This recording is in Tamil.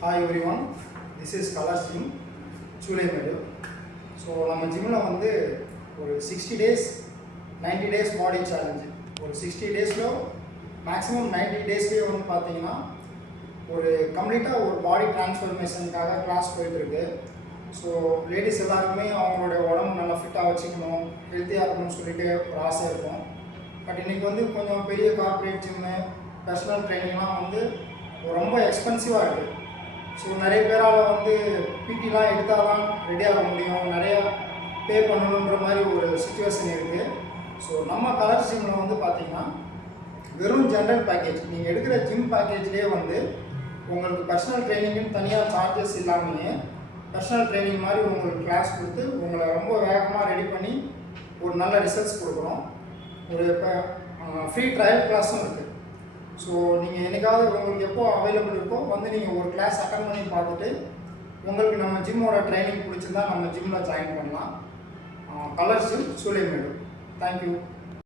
Hi everyone, this is Colors Gym, Chulaimedu. So நம்ம ஜிம்ல வந்து ஒரு 60 days 90 days பாடி சேலஞ்ச், ஒரு 60 டேஸ்ல மேக்ஸிமம் 90 டேஸ்லேயே வந்து பார்த்தீங்கன்னா ஒரு கம்ப்ளீட்டாக ஒரு பாடி டிரான்ஸ்ஃபர்மேஷனுக்காக கிளாஸ் போயிட்டுருக்கு. ஸோ லேடிஸ் எல்லாருக்குமே அவங்களோட உடம்பு நல்லா ஃபிட்டாக வச்சுக்கணும், ஹெல்த்தியாக இருக்கணும்னு சொல்லிட்டு ஒரு ஆசை இருக்கும். பட் இன்றைக்கி வந்து கொஞ்சம் பெரிய கார்பரேட் ஜிம்மு, பர்சனல் ட்ரைனிங்லாம் வந்து ரொம்ப எக்ஸ்பென்சிவாக இருக்குது. ஸோ நிறைய பேரால் வந்து பிடிலாம் எடுத்தால் தான் ரெடியாக முடியும், நிறையா பே பண்ணணுன்ற மாதிரி ஒரு சுச்சுவேஷன் இருக்குது. ஸோ நம்ம கலர்ஸ் ஜிம்மில் வந்து பார்த்திங்கன்னா வெறும் ஜென்ரல் பேக்கேஜ், நீங்கள் எடுக்கிற ஜிம் பேக்கேஜ்லேயே வந்து உங்களுக்கு பர்சனல் ட்ரைனிங்குன்னு தனியாக சார்ஜஸ் இல்லாமையே பர்சனல் ட்ரைனிங் மாதிரி உங்களுக்கு கிளாஸ் கொடுத்து உங்களை ரொம்ப வேகமாக ரெடி பண்ணி ஒரு நல்ல ரிசல்ட்ஸ் கொடுக்குறோம். ஒரு இப்போ ஃப்ரீ ட்ரையல் கிளாஸும் இருக்குது. ஸோ நீங்கள் என்னைக்காவது உங்களுக்கு எப்போ அவைலபிள் இருக்கோ வந்து நீங்கள் ஒரு கிளாஸ் அட்டன் பண்ணி பார்த்துட்டு உங்களுக்கு நம்ம ஜிம்மோட ட்ரைனிங் பிடிச்சிருந்தா நம்ம ஜிம்மில் ஜாயின் பண்ணலாம். Colours gym, Choolaimedu. தேங்க்யூ.